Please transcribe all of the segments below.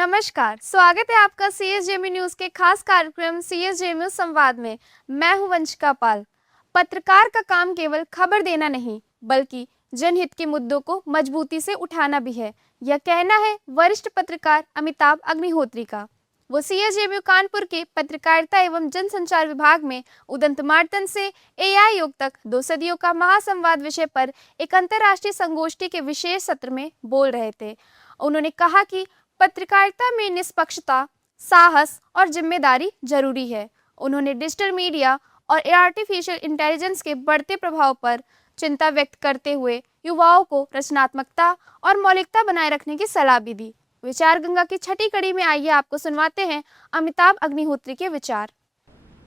नमस्कार, स्वागत है आपका सीएसजेएमयू न्यूज के खास कार्यक्रम सीएसजेएमयू संवाद में। मैं हूं वंशिका पाल। पत्रकार का काम केवल खबर देना नहीं, बल्कि जनहित के मुद्दों को मजबूती से उठाना भी है। यह कहना है वरिष्ठ पत्रकार अमिताभ अग्निहोत्री का। वो सीएसजेएमयू कानपुर के पत्रकारिता एवं जनसंचार विभाग में उदंतमार्तन से एआई युग तक 2 सदियों का महासंवाद विषय पर एक अंतर्राष्ट्रीय संगोष्ठी के विशेष सत्र में बोल रहे थे। उन्होंने कहा कि पत्रकारिता में निष्पक्षता, साहस और जिम्मेदारी जरूरी है। उन्होंने डिजिटल मीडिया और आर्टिफिशियल इंटेलिजेंस के बढ़ते प्रभाव पर चिंता व्यक्त करते हुए युवाओं को रचनात्मकता और मौलिकता बनाए रखने की सलाह भी दी। विचार गंगा की छठी कड़ी में आइए आपको सुनवाते हैं अमिताभ अग्निहोत्री के विचार।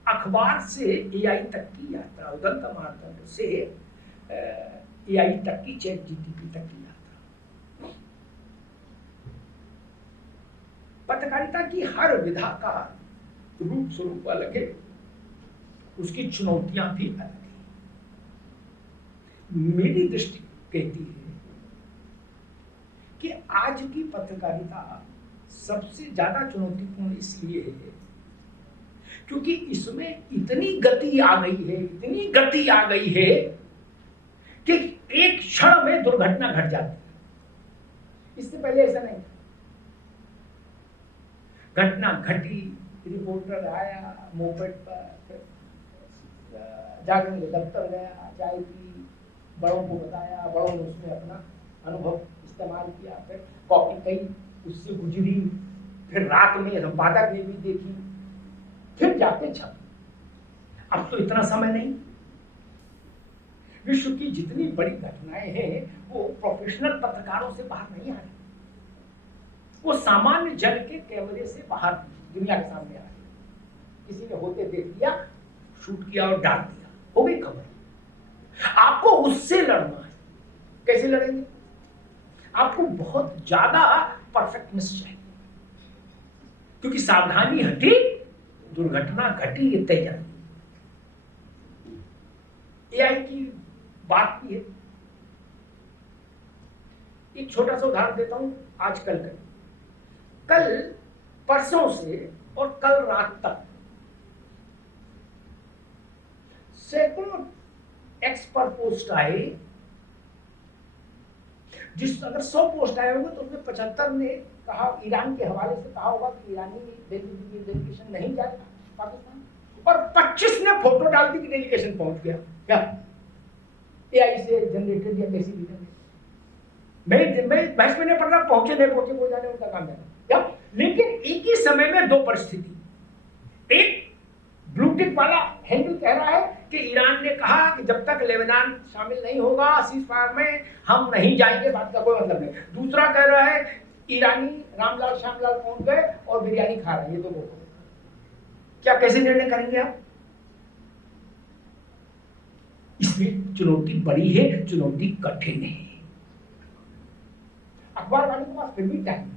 अखबार से एआई तक की यात्रा, उदंतमार्तन से एआई तक की, चैट जीपीटी तक की यात्रा। पत्रकारिता की हर विधा का रूप स्वरूप अलग है, उसकी चुनौतियां भी अलग है। मेरी दृष्टि कहती है कि आज की पत्रकारिता सबसे ज्यादा चुनौतीपूर्ण इसलिए है क्योंकि इसमें इतनी गति आ गई है कि एक क्षण में दुर्घटना घट जाती है। इससे पहले ऐसा नहीं था। घटना घटी, रिपोर्टर आया मोपेड पर, जाकर दफ्तर गया, चाय पी, बड़ों को बताया, बड़ों ने उसमें अपना अनुभव इस्तेमाल किया, फिर कॉपी कई उससे गुजरी, फिर रात में संपादक ने भी देखी, फिर जाके छपी। अब तो इतना समय नहीं। विश्व की जितनी बड़ी घटनाएं हैं वो प्रोफेशनल पत्रकारों से बाहर नहीं आ रही, वो सामान्य जन के कैमरे से बाहर दुनिया के सामने आ रही। किसी ने होते देख लिया, शूट किया और डाल दिया, हो गई खबर। आपको उससे लड़ना है। कैसे लड़ेंगे? आपको बहुत ज्यादा परफेक्टनेस चाहिए, क्योंकि सावधानी हटी दुर्घटना घटी, ये तय जानी। एआई की बात की है। एक छोटा सा उदाहरण देता हूं। आजकल कल परसों से और कल रात तक सैकड़ों एक्स पर पोस्ट आए। अगर 100 पोस्ट आए होंगे तो उसमें 75 ने कहा, ईरान के हवाले से कहा होगा कि ईरानी डेलीगेशन नहीं जाएगा पाकिस्तान, और 25 ने फोटो डाल दी कि डेलीगेशन पहुंच गया। क्या एआई से जनरेटेड या कैसी भी? मैं बहस में नहीं पढ़ रहा, पहुंचे नहीं पहुंचे वो जाने, उनका काम है। क्या? लेकिन एक ही समय में दो परिस्थिति। एक ब्लू टिक वाला हैंडल कह रहा है कि ईरान ने कहा कि जब तक लेबनान शामिल नहीं होगा सीज फायर में हम नहीं जाएंगे, बात का कोई मतलब नहीं। दूसरा कह रहा है ईरानी रामलाल श्यामलाल पहुंच गए और बिरयानी खा रहे हैं। ये तो वो क्या, कैसे निर्णय करेंगे आप? इसमें चुनौती बड़ी है, चुनौती कठिन है। अखबार वाले के पास फिर भी टाइम,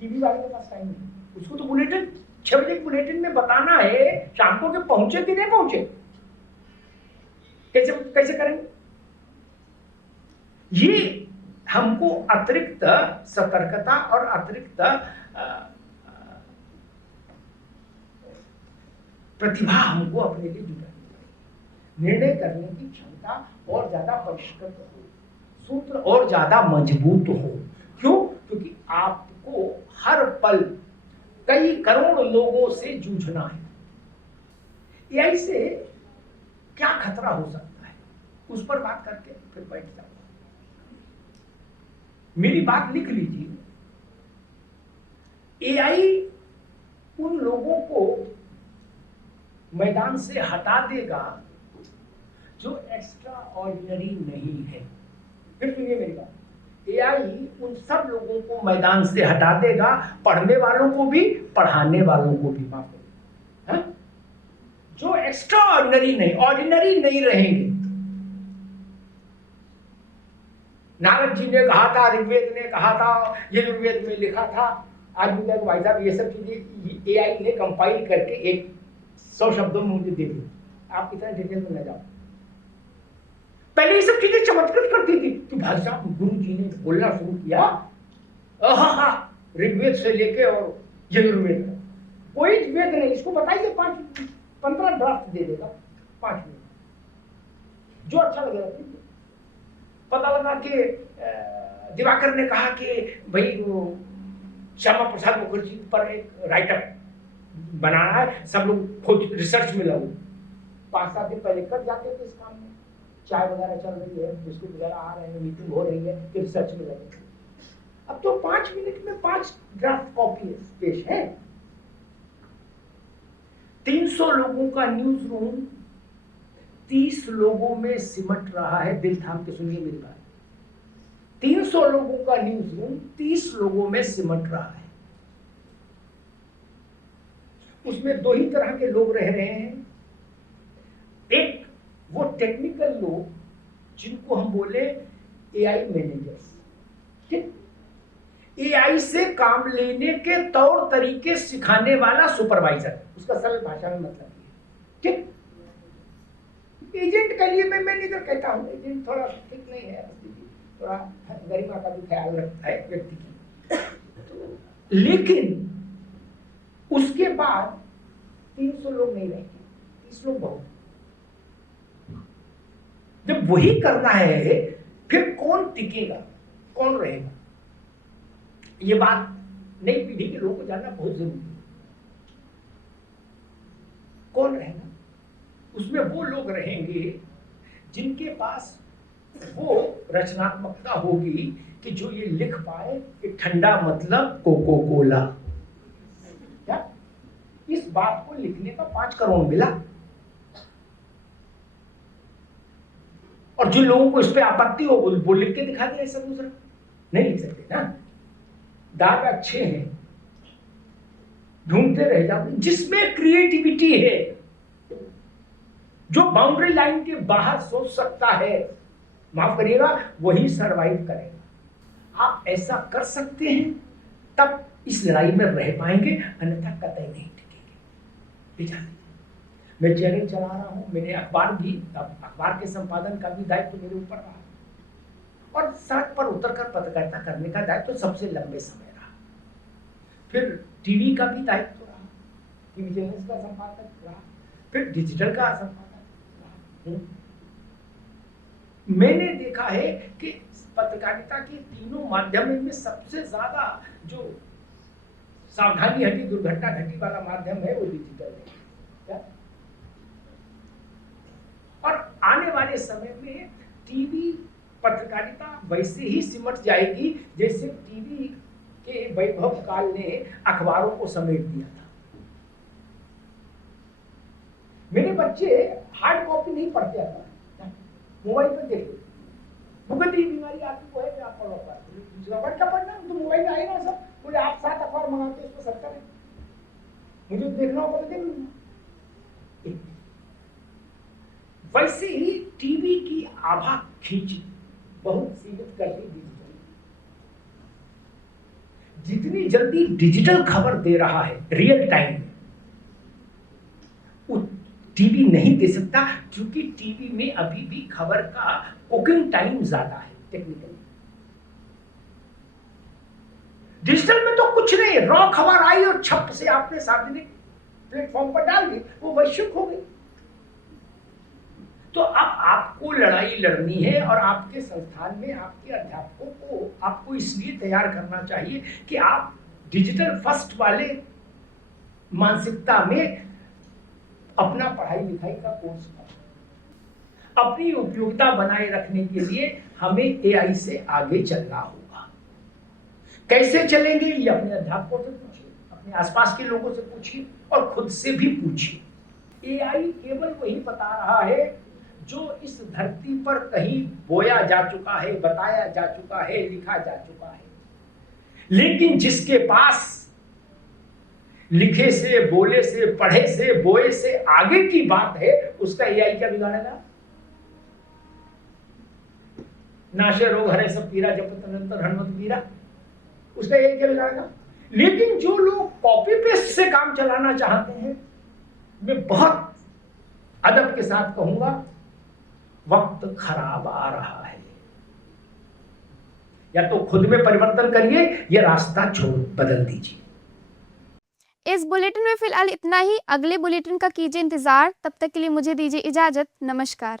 टीवी वाले के पास टाइम नहीं। उसको तो बुलेटिन 6 बजे बुलेटिन में बताना है शाम को कि पहुंचे कि नहीं पहुंचे। कैसे करेंगे? ये हमको अतिरिक्त सतर्कता और अतिरिक्त प्रतिभा हमको अपने लिए जुटानी पड़ेगी। निर्णय करने की क्षमता और ज्यादा परिष्कृत हो, सूत्र और ज्यादा मजबूत हो। क्यों? क्योंकि आपको हर पल कई करोड़ लोगों से जूझना है। एआई से क्या खतरा हो सकता है, उस पर बात करके फिर बैठ जाओ। मेरी बात लिख लीजिए। एआई उन लोगों को मैदान से हटा देगा जो एक्स्ट्रा ऑर्डिनरी नहीं है। फिर सुनिए मेरी बात। एआई उन सब लोगों को मैदान से हटा देगा, पढ़ने वालों को भी, पढ़ाने वालों को भी। माफ करिए, जो एक्स्ट्रा ऑर्डिनरी नहीं रहेंगे। नारद जी ने कहा था, ऋग्वेद ने कहा था, यजुर्वेद में लिखा था। आज भी भाई साहब ये सब चीजें एआई ने कंपाइल करके एक 100 शब्दों में मुझे दे दी। आप कितना डिटेल में न जाओ। पहले ये सब चीजें चमत्कृत करती थी कि भाई साहब गुरु जी ने बोलना शुरू किया, ऋग्वेद से लेके और यजुर्वेद तक, कोई वेद नहीं। इसको बताइए 5-15 ड्राफ्ट दे देगा 5 मिनट, जो अच्छा लगेगा। पता लगा कि दिवाकर ने कहा कि भाई वो श्यामा प्रसाद मुखर्जी पर एक राइटर बनाना है, सब लोग खोज रिसर्च में लगे। 5-7 दिन पहले कट जाते थे इस काम में, चाय वगैरह चल रही है, बिस्कुट वगैरह आ रहे हैं, मीटिंग हो रही है, कि रिसर्च में लगे। अब तो 5 मिनट में 5 ड्राफ्ट कॉपी पेश है। 300 लोगों का न्यूज रूम 30 लोगों में सिमट रहा है। दिल थाम के सुनिए मेरी बात। 300 लोगों का न्यूज रूम 30 लोगों में सिमट रहा है। उसमें 2 ही तरह के लोग रह रहे हैं। एक वो टेक्निकल लोग जिनको हम बोले एआई मैनेजर्स, ठीक, एआई से काम लेने के तौर तरीके सिखाने वाला सुपरवाइजर, उसका सरल भाषा में मतलब ये, ठीक। एजेंट के लिए मैं मैनेजर कहता हूँ। एजेंट थोड़ा ठीक नहीं है, थोड़ा गरिमा का भी ख्याल रखता है व्यक्ति की। तो, लेकिन उसके बाद 300 लोग नहीं रहेंगे, 30 लोग बहुत। जब वही करना है फिर कौन टिकेगा, कौन रहेगा? ये बात नई पीढ़ी के लोगों को जानना बहुत जरूरी है। कौन रहेगा? उसमें वो लोग रहेंगे जिनके पास वो रचनात्मकता होगी कि जो ये लिख पाए कि ठंडा मतलब कोको कोला। क्या इस बात को लिखने का 5 करोड़ मिला? और जिन लोगों को इस पे आपत्ति हो वो लिख के दिखा दिया, ऐसा दूसरा नहीं लिख सकते ना। दाग अच्छे हैं, ढूंढते रह जाओ। जिसमें क्रिएटिविटी है, जो बाउंड्री लाइन के बाहर सोच सकता है, माफ करिएगा, वही सरवाइव करेगा। आप ऐसा कर सकते हैं तब इस लड़ाई में रह पाएंगे, अन्यथा कतई नहीं टिकेंगे। मैं चैनल चला रहा हूं, मैंने अखबार के संपादन का भी दायित्व मेरे ऊपर रहा, और सड़क पर उतरकर पत्रकारिता करने का दायित्व तो सबसे लंबे समय रहा। फिर टीवी का भी दायित्व रहा, टीवी चैनल का संपादक रहा, फिर डिजिटल का संपादक रहा। मैंने देखा है कि पत्रकारिता के तीनों माध्यम में सबसे ज्यादा जो सावधानी हटी, दुर्घटना घटी वाला माध्यम है वो डिजिटल है। क्या? और आने वाले समय में टीवी पत्रकारिता वैसे ही सिमट जाएगी जैसे टीवी के वैभव काल ने अखबारों को समेट दिया था। मेरे बच्चे हार्ड कॉपी नहीं पढ़ते आता, मोबाइल पर देख लो। भूगती बीमारी आपकी को है कि आप पढ़ो क्या पढ़ना, तो मोबाइल में आएगा सब। बोले आप 7 अखबार मंगाते उसको 70 है, मुझे देखना होगा तो देख। वैसे ही टीवी की आभा खींची बहुत सीमित कर दी डिजिटल। जितनी जल्दी डिजिटल खबर दे रहा है रियल टाइम में, टीवी नहीं दे सकता, क्योंकि टीवी में अभी भी खबर का कुकिंग टाइम ज्यादा है टेक्निकली। डिजिटल में तो कुछ नहीं, रॉ खबर आई और छप से आपने सार्वजनिक प्लेटफॉर्म पर डाल दी, वो वैश्विक हो गई। तो अब आपको लड़ाई लड़नी है, और आपके संस्थान में आपके अध्यापकों को आपको इसलिए तैयार करना चाहिए कि आप डिजिटल फर्स्ट वाले मानसिकता में अपना पढ़ाई लिखाई का कोर्स करें। अपनी उपयोगिता बनाए रखने के लिए हमें एआई से आगे चलना होगा। कैसे चलेंगे ये अपने अध्यापकों से पूछिए, अपने आसपास के लोगों से पूछिए, और खुद से भी पूछिए। एआई केवल वही बता रहा है जो इस धरती पर कहीं बोया जा चुका है, बताया जा चुका है, लिखा जा चुका है। लेकिन जिसके पास लिखे से, बोले से, पढ़े से, बोए से आगे की बात है, उसका एआई क्या बिगाड़ेगा? नाशे रोग हरे सब पीरा, जपत निरंतर हनुमत पीरा, उसका एआई क्या बिगाड़ेगा? लेकिन जो लोग कॉपी पेस्ट से काम चलाना चाहते हैं, मैं बहुत अदब के साथ कहूंगा, वक्त खराब आ रहा है। या तो खुद में परिवर्तन करिए या रास्ता छोड़ बदल दीजिए। इस बुलेटिन में फिलहाल इतना ही। अगले बुलेटिन का कीजिए इंतजार। तब तक के लिए मुझे दीजिए इजाजत। नमस्कार।